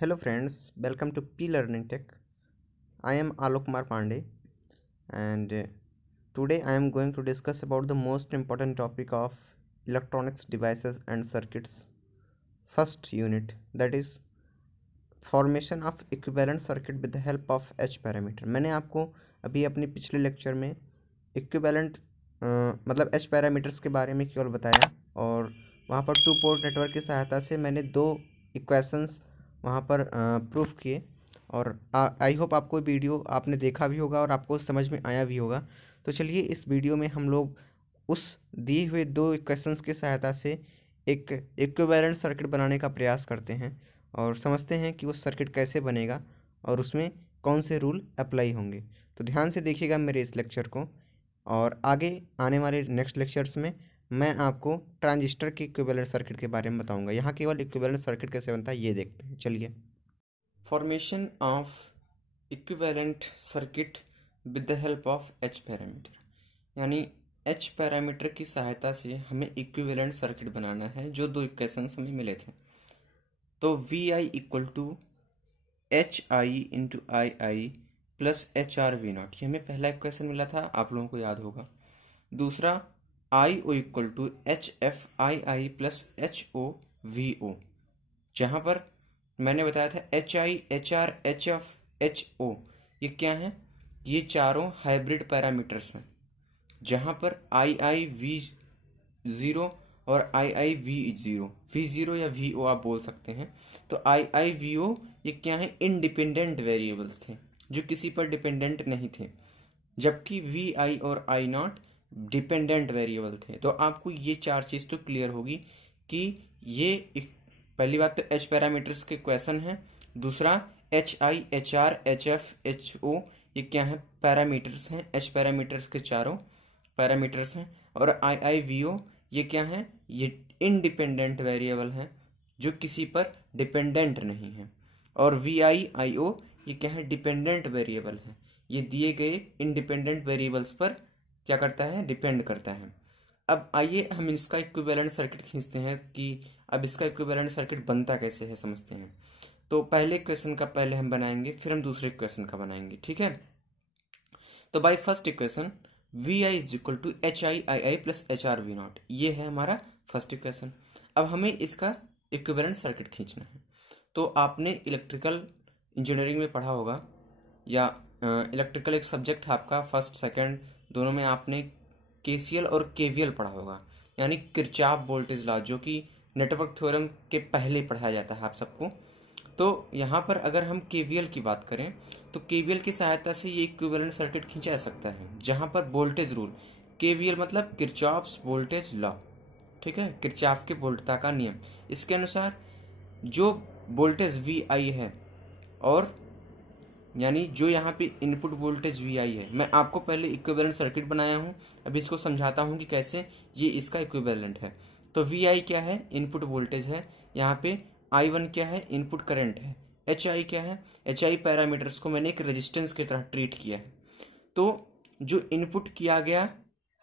Hello friends, welcome to P Learning Tech. I am Alok Kumar Pandey and today I am going to discuss about the most important topic of electronics devices and circuits. First unit, that is formation of equivalent circuit with the help of H parameter. मैंने आपको अभी अपने पिछले lecture में equivalent मतलब H parameters के बारे में केवल बताया और वहाँ पर टू पोर्ट नेटवर्क की सहायता से मैंने दो इक्वेशंस वहाँ पर प्रूफ किए और आई होप आपको वीडियो आपने देखा भी होगा और आपको समझ में आया भी होगा। तो चलिए इस वीडियो में हम लोग उस दिए हुए दो इक्वेशंस की सहायता से एक इक्विवेलेंट सर्किट बनाने का प्रयास करते हैं और समझते हैं कि वो सर्किट कैसे बनेगा और उसमें कौन से रूल अप्लाई होंगे। तो ध्यान से देखिएगा मेरे इस लेक्चर को और आगे आने वाले नेक्स्ट लेक्चर्स में मैं आपको ट्रांजिस्टर के इक्विवेलेंट सर्किट के बारे में बताऊंगा। यहाँ केवल इक्विवेलेंट सर्किट कैसे बनता है ये देखते हैं। चलिए, formation of equivalent circuit with the help of H parameter, यानी एच पैरामीटर की सहायता से हमें इक्विवेलेंट सर्किट बनाना है। जो दो इक्वेशंस हमें मिले थे, तो V I equal to H I into I I plus H R V naught, ये हमें पहला इक्वेशन मिला था, आप लोगों को याद होगा। दूसरा I O equal to H F I I plus H O V O, जहां पर मैंने बताया था H I H R H F H O, ये क्या है? ये चारों हाइब्रिड पैरामीटर्स हैं, जहां पर आई आई वी जीरो और आई आई वी जीरो या वी ओ आप बोल सकते हैं। तो आई आई वी ओ ये क्या है? इंडिपेंडेंट वेरिएबल्स थे जो किसी पर डिपेंडेंट नहीं थे, जबकि वी आई और आई नॉट डिपेंडेंट वेरिएबल थे। तो आपको ये चार चीज तो क्लियर होगी कि ये पहली बात तो एच पैरामीटर्स के क्वेश्चन है। दूसरा H I H R H F H O ये क्या है? पैरामीटर्स हैं, एच पैरामीटर्स के चारों पैरामीटर्स हैं। और आई आई वी ओ ये क्या है? ये इंडिपेंडेंट वेरिएबल है जो किसी पर डिपेंडेंट नहीं है। और वी आई आई ओ ये क्या है? डिपेंडेंट वेरिएबल है, ये दिए गए इंडिपेंडेंट वेरिएबल्स पर क्या करता है? डिपेंड करता है। अब आइए हम इसका इक्विवेलेंट सर्किट खींचते हैं कि अब इसका इक्विवेलेंट सर्किट बनता कैसे है, समझते हैं। तो पहले इक्वेशन का पहले हम बनाएंगे, फिर हम दूसरे इक्वेशन का बनाएंगे, ठीक है। तो by first equation V I is equal to H I I I plus H R V naught, ये है हमारा फर्स्ट इक्वेशन। अब हमें इसका इक्विवेलेंट सर्किट खींचना है। तो आपने इलेक्ट्रिकल इंजीनियरिंग में पढ़ा होगा, या इलेक्ट्रिकल एक सब्जेक्ट है आपका, फर्स्ट सेकंड दोनों में आपने केसीएल और केवीएल पढ़ा होगा, यानी किरचॉफ वोल्टेज लॉ, जो कि नेटवर्क थ्योरम के पहले पढ़ाया जाता है आप सबको। तो यहाँ पर अगर हम केवीएल की बात करें तो केवीएल की सहायता से ये इक्विवेलेंट सर्किट खींचा जा सकता है, जहां पर वोल्टेज रूल, केवीएल मतलब किरचॉफ्स वोल्टेज लॉ, ठीक है, किरचॉफ के वोल्टता का नियम, इसके अनुसार जो वोल्टेज वी आई है और यानी जो यहाँ पे इनपुट वोल्टेज वी आई है, मैं आपको पहले इक्विवेलेंट सर्किट बनाया हूँ, अब इसको समझाता हूँ कि कैसे ये इसका इक्विवेलेंट है। तो वी आई क्या है? इनपुट वोल्टेज है। यहाँ पे आई वन क्या है? इनपुट करंट है। एच आई क्या है? एच आई पैरामीटर्स को मैंने एक रेजिस्टेंस की तरह ट्रीट किया है। तो जो इनपुट किया गया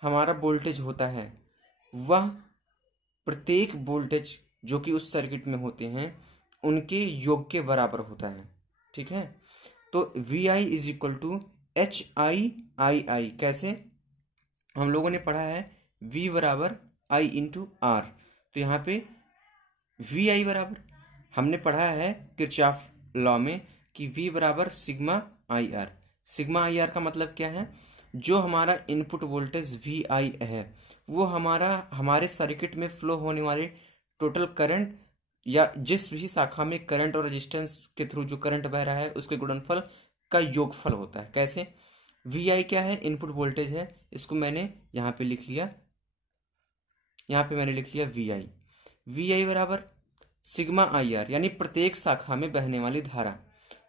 हमारा वोल्टेज होता है, वह प्रत्येक वोल्टेज जो कि उस सर्किट में होते हैं उनके योग के बराबर होता है, ठीक है। तो V I is equal to H I I I, कैसे? हम लोगों ने पढ़ा है V बराबर आई इंटू आर। तो यहाँ पे वी आई बराबर हमने पढ़ा है किरचॉफ लॉ में कि V बराबर sigma I R. Sigma I R का मतलब क्या है? जो हमारा इनपुट वोल्टेज वी आई है वो हमारे सर्किट में फ्लो होने वाले टोटल करंट या जिस भी शाखा में करंट और रेजिस्टेंस के थ्रू जो करंट बह रहा है उसके गुणनफल का योगफल होता है। कैसे? वी आई क्या है? इनपुट वोल्टेज है, इसको मैंने यहाँ पे लिख लिया, यहाँ पे मैंने लिख लिया वी आई बराबर सिग्मा आई आर, यानी प्रत्येक शाखा में बहने वाली धारा।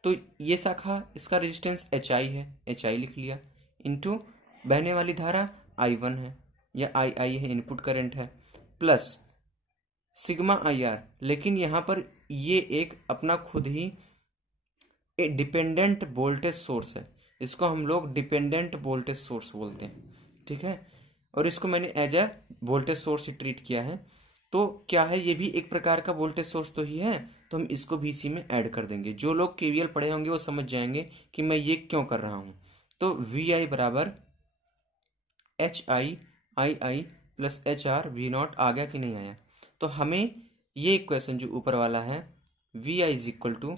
तो ये शाखा, इसका रेजिस्टेंस एच आई है, एच आई लिख लिया, इंटू बहने वाली धारा आई वन है या आई आई है, इनपुट करंट है, प्लस सिग्मा आई आर। लेकिन यहाँ पर ये एक अपना खुद ही डिपेंडेंट वोल्टेज सोर्स है, इसको हम लोग डिपेंडेंट वोल्टेज सोर्स बोलते हैं, ठीक है। और इसको मैंने as a voltage source treat किया है। तो क्या है? ये भी एक प्रकार का वोल्टेज सोर्स तो ही है, तो हम इसको भी इसी में ऐड कर देंगे। जो लोग केवीएल पढ़े होंगे वो समझ जाएंगे कि मैं ये क्यों कर रहा हूँ। तो वी आई बराबर H I I I plus H R V not आ गया कि नहीं आया। तो हमें ये इक्वेशन जो ऊपर वाला है V I is equal to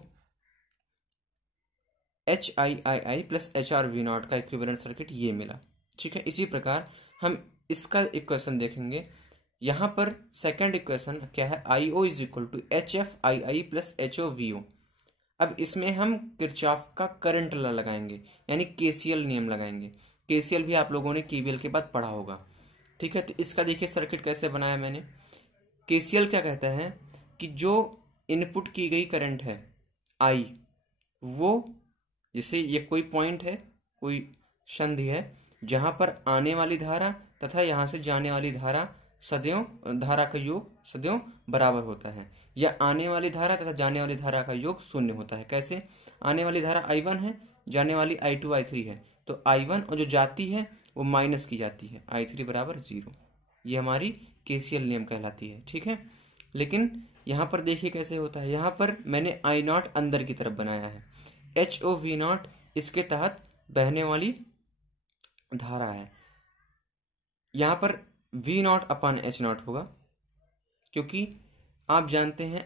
H I I I plus H R V naught का इक्विवेलेंट सर्किट ये मिला। ठीक है, इसी प्रकार हम इसका इक्वेशन देखेंगे। यहाँ पर सेकंड इक्वेशन क्या है, I O is equal to H F I I plus H O V O. अब इसमें हम किरचॉफ का करंट लॉ लगाएंगे, यानी केसीएल नियम लगाएंगे। केसीएल भी आप लोगों ने केवीएल के बाद पढ़ा होगा। ठीक है, तो इसका देखिए सर्किट कैसे बनाया मैंने। केसीएल क्या कहता है कि जो इनपुट की गई करंट है आई, वो जैसे ये कोई पॉइंट है, कोई संधि है जहां पर आने वाली धारा तथा यहां से जाने वाली धारा धारा का योग सदैव बराबर होता है, या आने वाली धारा तथा जाने वाली धारा का योग शून्य होता है। कैसे, आने वाली धारा I1 है, जाने वाली I2 I3 है, तो I1 और जो जाती है वो माइनस की जाती है, I3 बराबर 0। ये हमारी केसीएल नियम कहलाती है। ठीक है, लेकिन यहाँ पर देखिए कैसे होता है। यहाँ पर मैंने I0 अंदर की तरफ बनाया है, एच ओ वी नॉट इसके तहत बहने वाली धारा है। यहां पर V naught upon H naught होगा, क्योंकि आप जानते हैं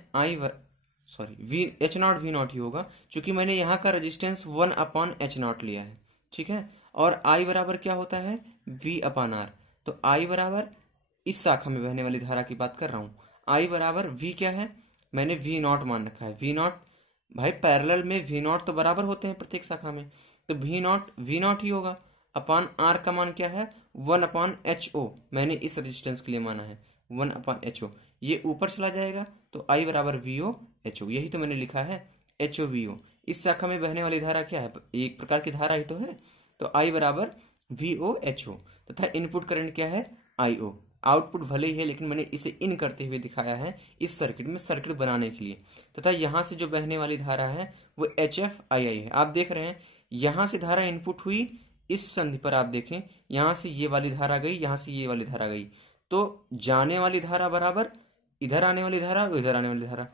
V H not V naught ही होगा, क्योंकि मैंने यहां का रेजिस्टेंस 1 अपान एच नॉट लिया है। ठीक है, और आई बराबर क्या होता है, वी अपान आर। तो आई बराबर इस शाखा में बहने वाली धारा की बात कर रहा हूं, आई बराबर वी क्या है, मैंने वी नॉट मान रखा है। वी नॉट भाई पैरेलल में वी नॉट तो बराबर होते हैं प्रत्येक शाखा में, तो वी नॉट ही होगा। अपान आर का मान क्या है, 1 अपान एच ओ, मैंने इस रेजिस्टेंस के लिए माना है 1 अपान एच ओ। ये ऊपर चला जाएगा तो आई बराबर वी ओ एच ओ, यही तो मैंने लिखा है एच ओ वी ओ। इस शाखा में बहने वाली धारा क्या है, एक प्रकार की धारा ही तो है, तो आई बराबर वी ओ एच ओ तथा इनपुट करंट क्या है आई ओ। आउटपुट भले ही है लेकिन मैंने इसे इन करते हुए दिखाया है इस सर्किट में, सर्किट बनाने के लिए। तथा यहां से जो बहने वाली धारा है वो एच एफ आई आई है। आप देख रहे हैं यहां से धारा इनपुट हुई, इस संधि पर आप देखें यहां से ये वाली धारा गई, यहां से ये वाली धारा गई, तो जाने वाली धारा बराबर इधर आने वाली धारा इधर आने वाली धारा।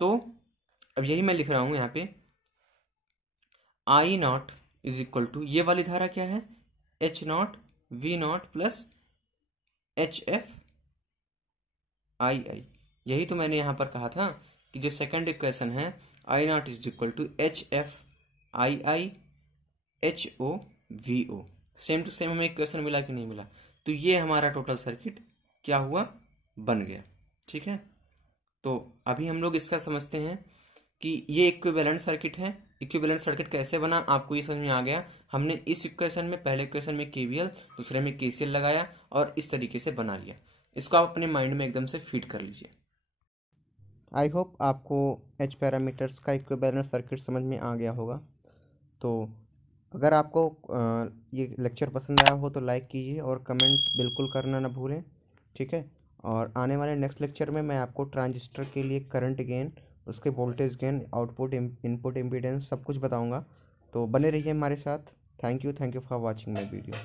तो अब यही मैं लिख रहा हूं यहाँ पे, I not is equal to ये वाली धारा क्या है, H not V not plus H F I I. यही तो मैंने यहां पर कहा था कि जो सेकंड इक्वेशन है I not is equal to H F I I H O V O, same to same हमें इक्वेशन मिला कि नहीं मिला। तो ये हमारा टोटल सर्किट क्या हुआ, बन गया। ठीक है, तो अभी हम लोग इसका समझते हैं कि ये इक्विवेलेंट सर्किट है। इक्विवेलेंट सर्किट कैसे बना आपको ये समझ में आ गया। हमने इस इक्वेशन में, पहले इक्वेशन में केवीएल, दूसरे में केसीएल लगाया और इस तरीके से बना लिया। इसको आप अपने माइंड में एकदम से फीड कर लीजिए। आई होप आपको एच पैरामीटर्स का इक्विवेलेंट सर्किट समझ में आ गया होगा। तो अगर आपको ये लेक्चर पसंद आया हो तो लाइक कीजिए और कमेंट बिल्कुल करना ना भूलें। ठीक है, और आने वाले नेक्स्ट लेक्चर में मैं आपको ट्रांजिस्टर के लिए करंट गेन, उसके voltage gain, output input impedance सब कुछ बताऊंगा। तो बने रहिए हमारे साथ। Thank you for watching my video.